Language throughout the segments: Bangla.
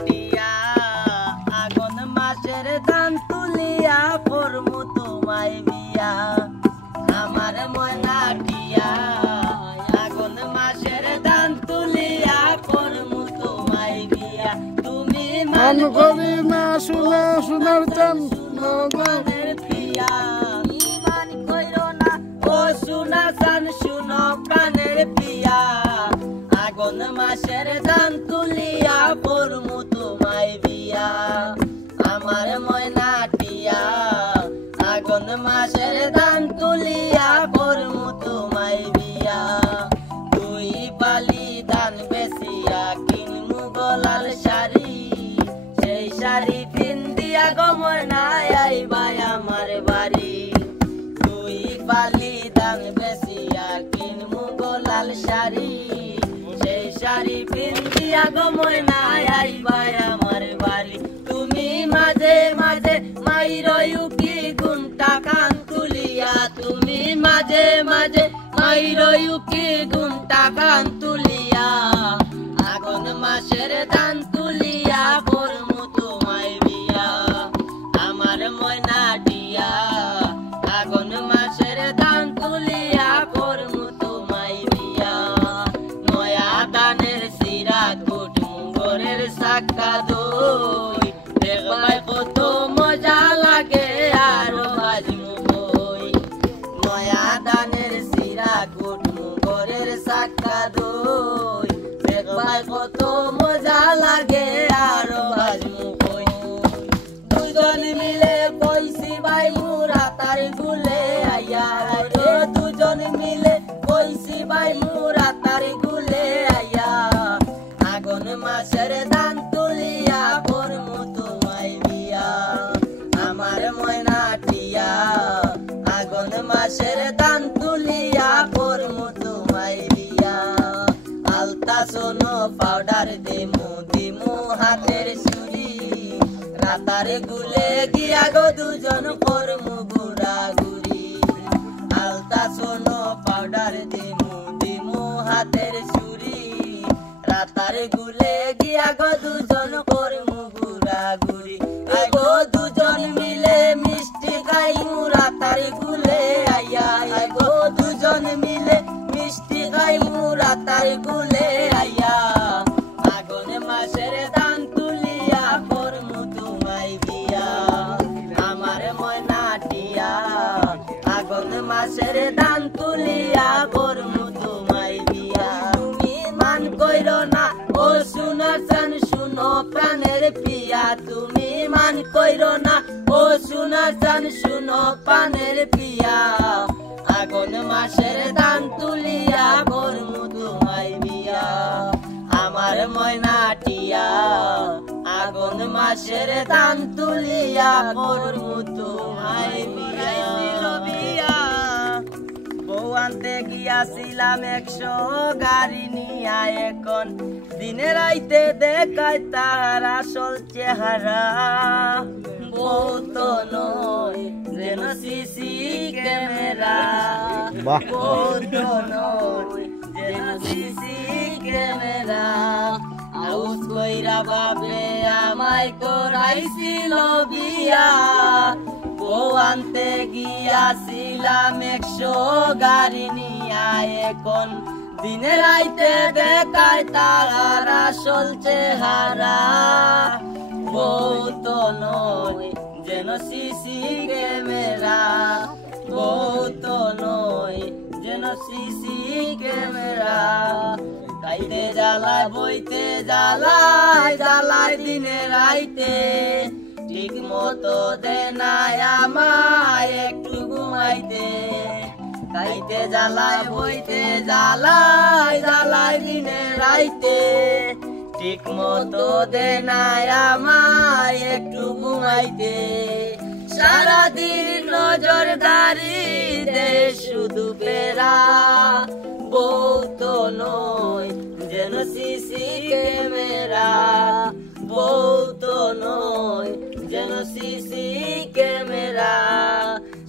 টিয়া আগুন মাসের ধান তুলিয়া করমু তোমায় বিয়া আমার ময়না টিয়া আগুন মাসের ধান তুলিয়া করমু তোমায় বিয়া তুমি মান করি না শুনে সোনার চান মনের প্রিয়া মান কইরো না ও সোনা চান শুনো প্রাণের প্রিয়া আগুন মাসের ধান তুলিয়া করমু তোমায় বিয়া আমার ময়না টিয়া আগুন মাসের ধান তুলিয়া করমু তোমায় বিয়া দুই পালি ধান বেচিয়া কিনমু গলার শাড়ি সেই শাড়ি পিন্দিয়া গো ময়না আইবা আমার বাড়ি দুই পালি ধান বেচিয়া কিনমু গলার শাড়ি সেই শাড়ি পিন্দিয়া গো ময়না আইবা আমার বাড়ি তুমি মাঝে মাঝে মাইরয়ু কি ঘুমটা কান তুলিয়া তুমি মাঝে মাঝে মাইরয়ু কি ঘুমটা কান তুলিয়া আগুন মাসের ধান তুলিয়া করমু তোমায় বিয়া আমার ময়না টিয়া আগুন মাসের ধান তুলিয়া করমু তোমায় বিয়া নয়া ধানের সিরা কুটমু ঘরের সাক্কা দই দেখবাই কত মজা লাগে আরো বাজমু বই নয়া ধানের সিরা কুটমু ঘরের সাক্কা দই দেখবাই কত মজা লাগে আরো বাজমু বই দুজন মিলে কইছি ভাই মুরা তার গুলে আইয়া রে দুজন মিলে কইছি ভাই মুরা তার গুলে আইয়া আগুন মাসের ধান তুলিয়া করমু তোমায় বিয়া আমার ময়না টিয়া আগুন মাসের ধান তুলিয়া করমু তোমায় বিয়া আলতা সোনো পাউডার দিমু দিমু হাতের চুড়ি রাতার গুলে গিয়া গো দুজন করমু গুড়া গুড়ি আলতা সোনো পাউডার দিমু দিমু হাতের চুড়ি রাতার গুলে গিয়া গো দুজন করমু গুড়া গুড়ি গো দুজন মিলে মিষ্টি খাইমু রাতার গুলে আইয়া গো দুজন মিলে মিষ্টি খাইমু রাতার গুলে আইয়া আগুন মাসের ধান তুলিয়া করমু তোমায় বিয়া আমার ময়না টিয়া আগুন মাসের ধান তুলিয়া করমু তোমায় বিয়া তুমি মান কইরো না ও সোনার চান শুনো প্রাণের প্রিয়া তুমি মান কইরো না ও সোনার চান শুনো প্রাণের প্রিয়া আগুন মাসের ধান তুলিয়া করমু তোমায় বিয়া আমার ময়না টিয়া আগুন মাসের ধান তুলিয়া করমু তোমায় বিয়া বউ আনতে গিয়াছিলাম 100 গাড়ি নিয়া এখন দিনে রাইতে দেখায় তার আসল চেহারা বউ তো নয় যেন সিসি ক্যামেরা বউ তো নয় যেন সিসি ক্যামেরা আউস কইরা বাবে আমায় করাইছিল বিয়া বউ আনতে গিয়াছিলাম 100 গাড়ি নিয়া এখন দিনে রাইতে দেখায় তার আসল চেহারা বউ তো নয় যেন সিসি ক্যামেরা বউ তো নয় যেন সিসি ক্যামেরা খাইতে জ্বালায় বইতে জ্বালায় জ্বালায় দিনে রাইতে ঠিক মতো দেনায় আমায় একটু ঘুমাইতে খাইতে জ্বালায় বইতে জ্বালায় জ্বালায় দিনে রাইতে ঠিক মতো দেনায় আমায় একটু ঘুমাইতে সারাদিন নজরদারি দে শুধু পেরা বউ তো নয় যেন সিসি ক্যামেরা বউ তো নয় যেন সিসি ক্যামেরা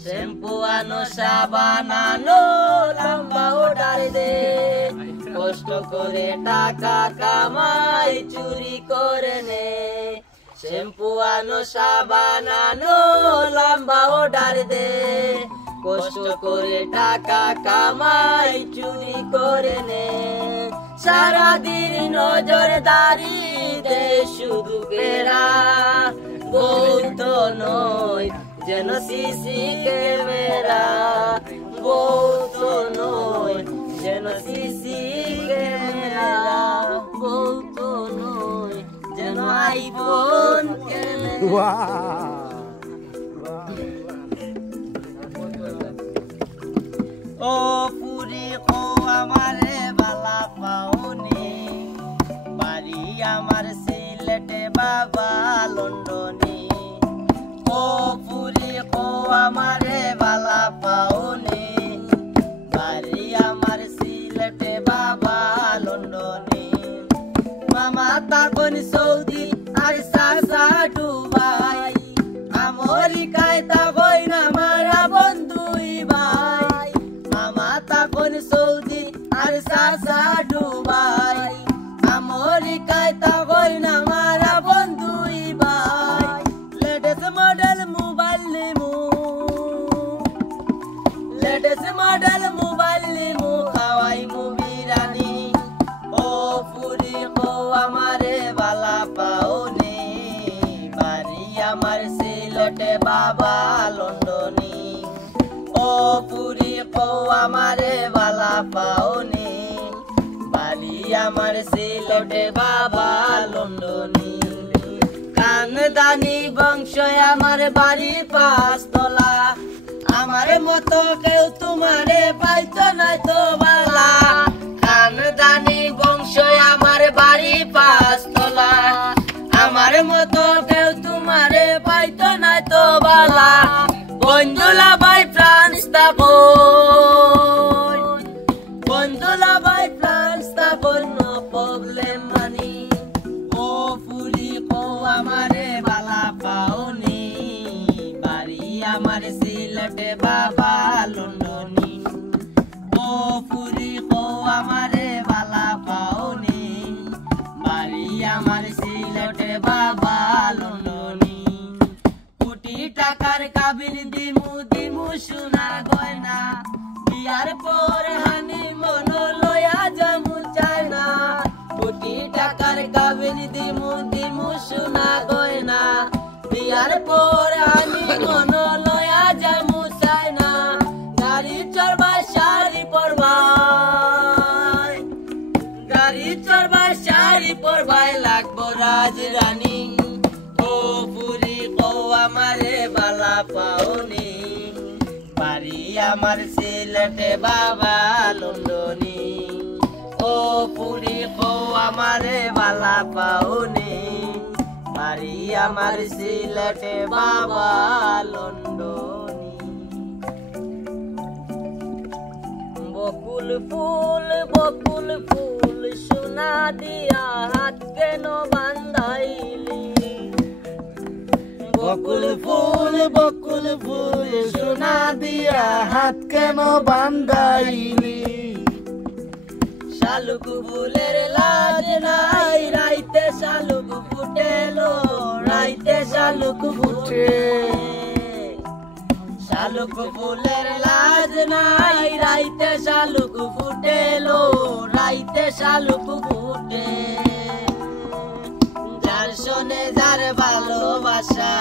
শ্যাম্পু আনো সাবান আনো লম্বা অর্ডার দে কষ্ট করে টাকা কামাই চুরি করে নে শ্যাম্পু আনো সাবান আনো লম্বা অর্ডার দে কষ্ট করে টাকা কামাই চুরি করে নে সারাদিন নজরদারি দে শুধু কেরা বউ তো নয় যেন সিসি ক্যামেরা বউ তো নয় যেন সিসি ক্যামেরা বউ তো নয় যেন আইফোন ক্যামেরা ও পুরি ও আমারে বালা পাওনি বাড়ি আমার সিলেটে বাবা লন্ডনে ও পুরি ও আমারে বালা পাওনি বাড়ি আমার সিলেটে বাবা লন্ডনে মামা তখন সৌদি আর সাসা দুবাই আমেরিকায় তখন আমার বন্ধুই ভাই মামা তখন সৌদি আর সাসা দুবাই আমেরিকায় তখন আমার বন্ধুই ভাই লেটেস্ট মডেল মোবাইল নিমু খাওয়াই বিরিয়ানি ও পুরি ও আমারে বালা পাওনি বাড়ি আমার সিলেটে বাবা লন্ডনে ও পুরি ও আমারে বালা পাওনি বাড়ি আমার সিলেটে বাবা লন্ডনে কানদানি বংশ আমার বাড়ি 5 তলা আমার মতো কেউ তোমারে পাইতো না তো বালা কানদানি বংশ আমার বাড়ি 5 তলা আমার মতো কেউ তোমারে পাইতো না তো বালা বন্ধুলা ভাই প্রাণ স্থাপন বন্ধুলা ভাই প্রাণ স্থাপন নো প্রবলেম মানি ও পুরি ও আমারে বালা পাওনি বাড়ি আমার সিলেটে বাবা লন্ডনে ও পুরি ও আমারে বালা পাওনি বাড়ি আমার সিলেটে বাবা লন্ডনে কোটি টাকার কাবিন দিমু সোনা গয়না বিয়ার পর হানি মন লয়া যামু চায়না কোটি টাকার কাবিন দিমু সোনা গয়না বিয়ার পর হানি মন লয়া যামু চায়না গাড়ি চড়বা শাড়ি পরবাই গাড়ি চড়বা শাড়ি পরবাই লাগবো রাজরানী ও পুরি ও আমারে বালা পাওনি বাড়ি আমার সিলেটে বাবা লন্ডনে ও পুরি ও আমারে বালা পাওনি বাড়ি আমার সিলেটে বাবা লন্ডনে বকুল ফুল সোনা দিয়া হাত কেন বান্ধাইলি বকুল ফুল সোনা দিয়া হাত কেন বান্ধাইলি শালুক ফুলের লাজ নাই রাইতে শালুক ফুটেলো রাইতে শালুক ফুটে শালুক ফুলের লাজ নাই রাইতে শালুক ফুটেলো রাইতে শালুক ফুটে যার শোনে যার ভালোবাসা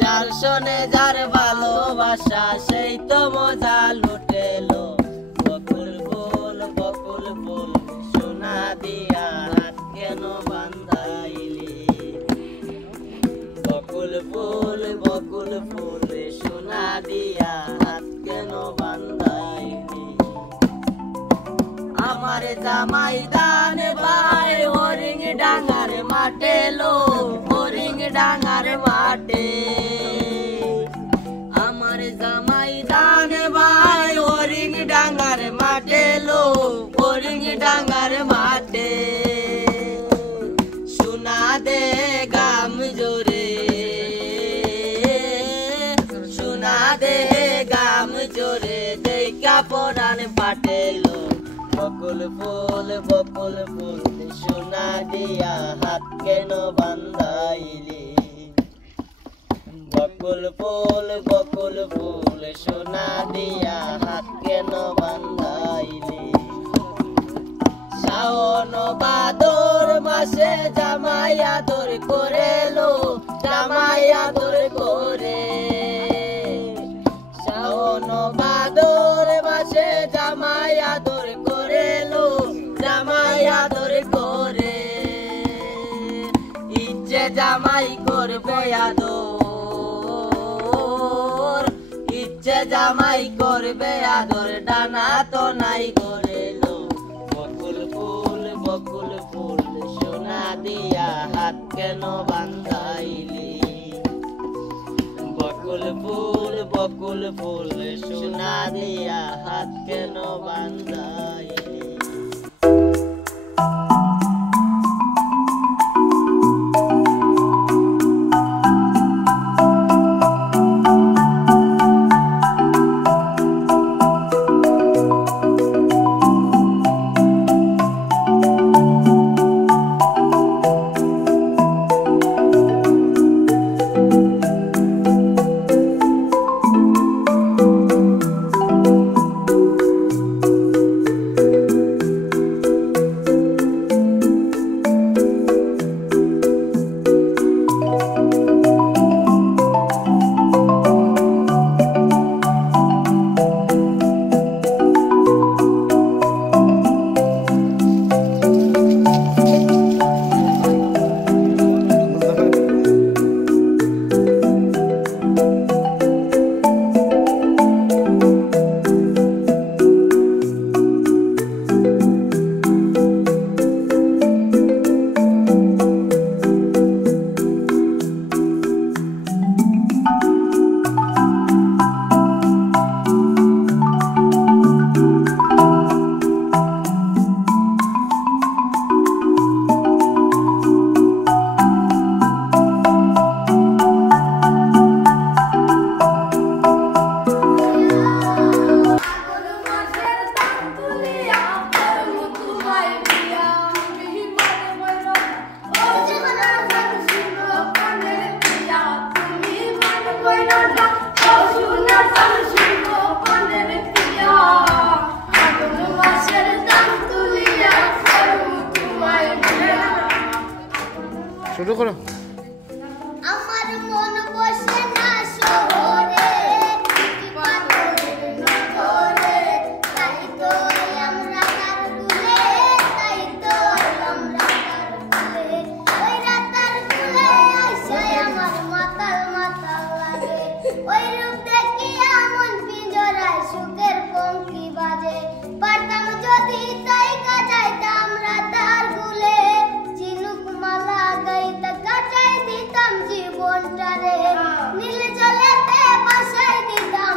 যার শোনে যার ভালোবাসা সেই তো মজা লুটেলো বকুল ফুল সোনা দিয়া হাত কেন বান্ধাইলি বকুল ফুল সোনা দিয়া হাত কেন বান্ধাইলি আমার জামাই দান ভাই হরিং ডাঙ্গার মাঠে লো হরিং ডাঙ্গার মাঠে আমার জামাই দান ভাই হরিং ডাঙ্গার মাঠে লো হরিং ডাঙ্গার মাঠে সোনা দে গাম জোরে সোনা দে গাম জোরে দেখা পরান পাটেলো ফুল বকুল ফুল সোনা দিয়া হাত কেন বান্ধাইলি বকুল ফুল সোনা দিয়া হাত কেন বান্ধাইলি শাওন ভাদর মাসে জামাই আদর করে লো জামাই আদর করে শাওন ভাদর মাসে জামাই আদর করে লো জামাই আদর করে ইচ্ছে জামাই করবে আদর ইচ্ছে জামাই করবে আদর ডানা তো নাই করে লো বকুল ফুল সোনা দিয়া হাত কেন বান্ধাইলি বকুল ফুল সোনা দিয়া হাত কেন বান্ধাইলি শুরু করো আমার মন বসে না শহরে পাথরের নগরে তাই তো আমরা তার কুলে তাই তো আমরা তার কুলে ওই রাতার কুলে আইসায় আমার মাতাল মাতাল লাগে ওই রূপ দেখিয়া মন পিঞ্জরায় সুখের পঙ্কি বাজে পারতাম যদি তাই কাজাইতাম রাতার কুলে চিনুক মালা গাইতা কাটাই দিতাম জীবনটারে নীল জলেতে বাসাই দিতাম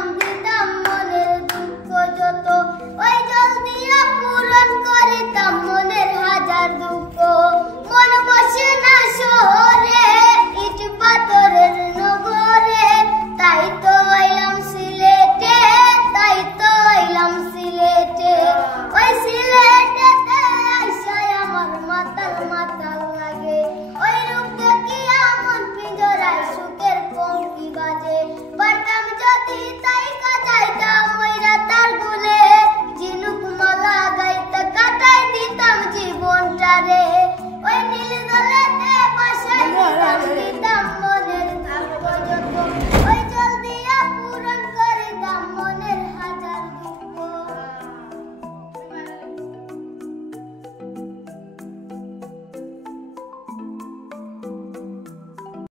মনের দুঃখ যত ওই জল দিয়া পূরণ করিতাম মনের হাজার দুঃখ মন বসে না শহরে ইট পাথরের নগরে তাই তো আইলাম সিলেটে তাই তো আইলাম সিলেটে ওই সিলেটেতে আইসায় আমার মাতাল মাতাল